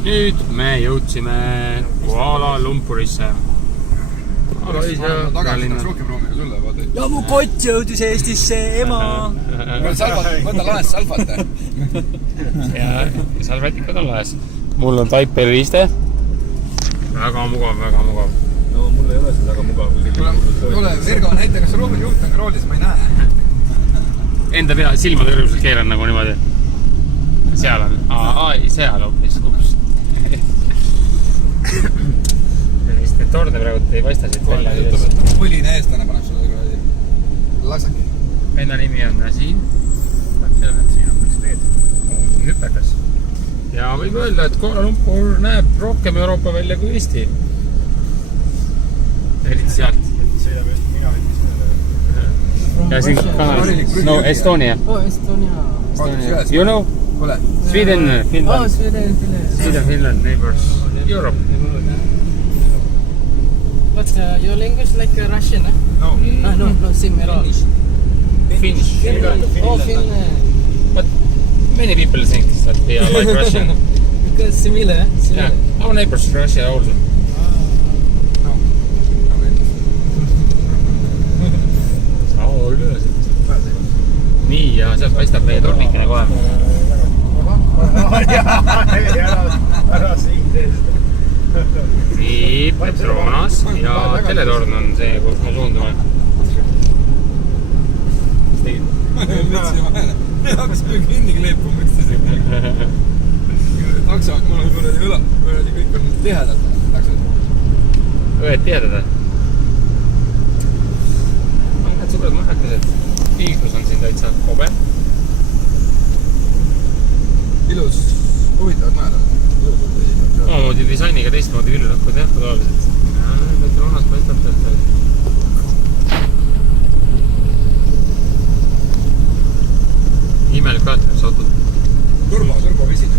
Nüüd me jõudsime Kuala Lumpurisse. Ja mu kott jõudis Eestisse, ema! Võta laes salvat. Ja salvetikud on laes. Mul on Taipei riiste. Väga mugav, väga mugav. No mul ei ole seda väga mugav. Tule, Virgo, näita, kas ruumi juht on kroolis, ma ei näe. Enda pea silmade kõrguselt keeran nagu niimoodi. Seal on. Seal hoopis. Ups. Vist need torne praegu ei paista siit välja. Põline eestlane paneb sulle laksaki. Venna nimi on siin. Siin on üks teed. On hüpekas. Ja võib öelda, et Kuala Lumpur näeb rohkem Euroopa välja kui Eesti. Eriti sealt. Sõidab just mina võttis Ja siin Kanaris. No, Estonia. Oh, Estonia. You know? Sweden, Finland. Oh, Sweden. Sweden, Finland, neighbors. Europe. But your language like Russian, eh? No. No, same at all. Finnish. Oh, Finland. But many people think that they are like Russian. Because similar, Yeah, our neighbors Russia also. Nii, ja sealt paistab meie tornikene kohe. Ära siin teest. Nii, Petronas ja teletorn on see, kus me suundume. Hakkas küll kinni kleepuma üksteisega. Taksad, mul on õlad, kõik on tihedad taksad. Õed tihedad? On need suured mõhekesed. Liiklus on siin täitsa kobe. Ilus, huvitavad majad. Omamoodi disainiga teistmoodi küllülõkud jah, tavaliselt. Petronas paistab täitsa. Imelik kaatris autod. Turbo visid.